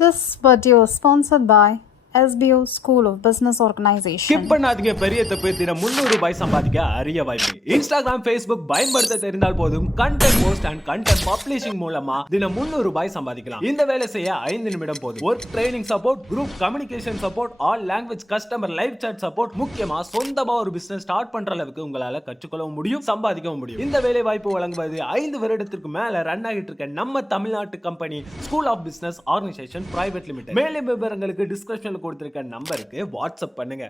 This video is sponsored by SBO School of Business Organization. Skip பண்ணாதீங்க, பெரிய தப்பு. தினம் 300 ரூபாய் சம்பாதிக்க அரிய வாய்ப்பு. இன்ஸ்டாகிராம், ஃபேஸ்புக் பயன்படுத்த தெரிந்தால் போதும் content post and content publishing மூலமா தினம் 300 ரூபாய் சம்பாதிக்கலாம். இந்த வேலை செய்ய 5 நிமிடம் போதும். Work training support, group communication support, all language customer live chat support, முக்கியமா சொந்தமா ஒரு பிசினஸ் ஸ்டார்ட் பண்ற அளவுக்கு உங்களால கற்றுக்கொள்ளவும் முடியும், சம்பாதிக்கவும் முடியும். இந்த வேலை வாய்ப்பு வழங்குவது 5 வருடத்திற்கு மேல ரன் ஆகிட்டு இருக்க நம்ம தமிழ்நாட்டு company school of business organisation private limited. மேலும் விவரங்களுக்கு டிஸ்கிரிப்ஷன்ல கொடுத்திருக்க நம்பருக்கு வாட்ஸ்அப் பண்ணுங்க.